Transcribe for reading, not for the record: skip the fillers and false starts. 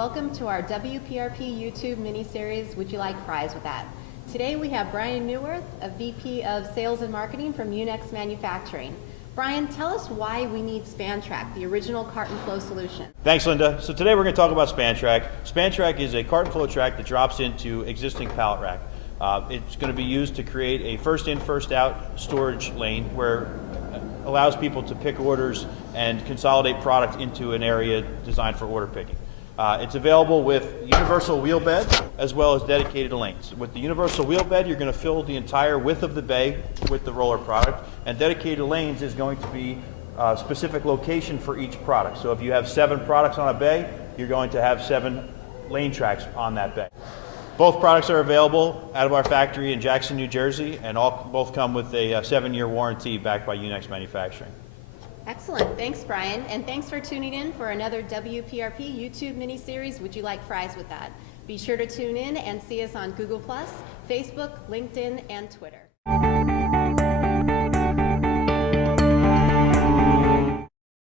welcome to our WPRP YouTube mini-series, Would You Like Fries with That? Today we have Brian Neuwirth, a VP of Sales and Marketing from Unex Manufacturing. Brian, tell us why we need SpanTrack, the original carton flow solution. Thanks, Linda. So today we're going to talk about SpanTrack. SpanTrack is a carton flow track that drops into existing pallet rack. It's going to be used to create a first in, first out storage lane where it allows people to pick orders and consolidate product into an area designed for order picking. It's available with universal wheel bed as well as dedicated lanes. With the universal wheel bed, you're going to fill the entire width of the bay with the roller product, and dedicated lanes is going to be a specific location for each product. So if you have 7 products on a bay, you're going to have 7 lane tracks on that bay. Both products are available out of our factory in Jackson, New Jersey, and both come with a 7-year warranty backed by Unex Manufacturing. Excellent. Thanks, Brian. And thanks for tuning in for another WPRP YouTube mini-series, Would You Like Fries with That? Be sure to tune in and see us on Google+, Facebook, LinkedIn, and Twitter.